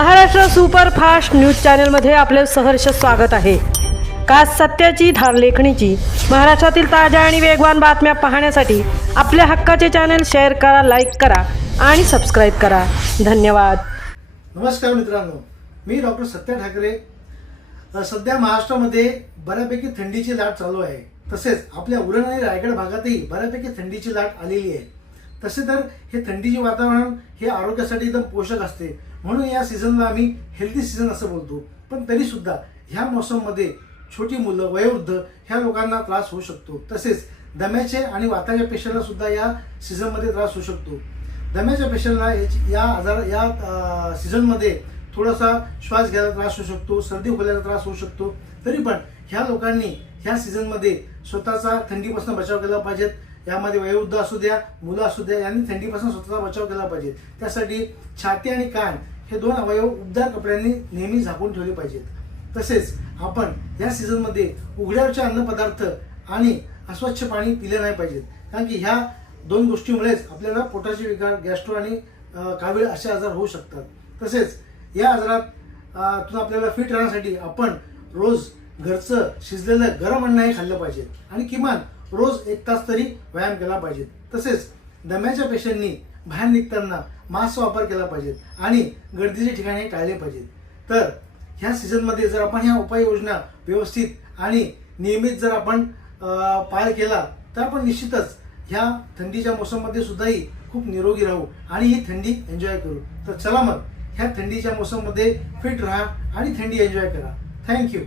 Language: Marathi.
महाराष्ट्र सुपरफास्ट न्यूज चॅनलमध्ये आपले सहर्ष स्वागत आहे। का सत्याची धार लेखणीची महाराष्ट्रातील ताज्या आणि वेगवान बातम्या पाहण्यासाठी आपल्या हक्काचे चॅनल शेअर करा, लाईक करा आणि सबस्क्राइब करा। धन्यवाद। नमस्कार मित्रांनो, मी डॉक्टर सत्या ठाकरे। सध्या महाराष्ट्रामध्ये बऱ्यापैकी थंडीची लाट चालू आहे। तसेच आपल्या उरण आणि रायगड भागातही बऱ्यापैकी थंडीची लाट आलेली आहे। तसे तर हे थंडीचे वातावरण हे आरोग्यासाठी एकदम पोषक असते, म्हणून या सीझनला आम्ही हेल्दी सीझन असं बोलतो। पण तरी सुद्धा ह्या मौसममध्ये छोटी मुलं, वयोवृद्ध ह्या लोकांना त्रास होऊ शकतो। तसेच दम्याचे आणि वाताच्या पेशंटला सुद्धा या सीझनमध्ये त्रास होऊ शकतो। दम्याच्या पेशंटला या सीझनमध्ये थोडासा श्वास घ्यायला त्रास होऊ शकतो, सर्दी खोलायला त्रास होऊ शकतो। तरी पण ह्या लोकांनी ह्या सीझनमध्ये स्वतःचा थंडीपासून बचाव केला पाहिजे। यामध्ये वयोवृद्ध असू द्या, मुलं असू द्या, यांनी थंडीपासून स्वतःचा बचाव केला पाहिजे। त्यासाठी छाती आणि कान हे दोन अवयव उबदार कपड्यांनी नेहमी झाकून ठेवले पाहिजेत। तसेच आपण या सीझनमध्ये उघड्यावरचे अन्नपदार्थ आणि अस्वच्छ पाणी पिले नाही पाहिजेत, कारण की ह्या दोन गोष्टीमुळेच आपल्याला पोटाचे विकार, गॅस्ट्रो आणि कावीळ असे आजार होऊ शकतात। तसेच या आजारात आपल्याला फिट राहण्यासाठी आपण रोज घरचं शिजलेलं गरम अन्न हे खाल्लं पाहिजे आणि किमान रोज 1 तास तरी व्यायाम केला पाहिजे। तसेच दम्याच्या पेशंटनी बाहेर निघताना मास्क वापर केला पाहिजे आणि गर्दीचे ठिकाणी टाळले पाहिजेत। तर ह्या सीझनमध्ये जर आपण ह्या उपाययोजना व्यवस्थित आणि नियमित जर आपण पालन केला तर आपण निश्चितच ह्या थंडीच्या मोसममध्ये सुद्धाही खूप निरोगी राहू आणि ही थंडी एन्जॉय करू। तर चला मग ह्या थंडीच्या मोसममध्ये फिट राहा आणि थंडी एन्जॉय करा। थँक्यू।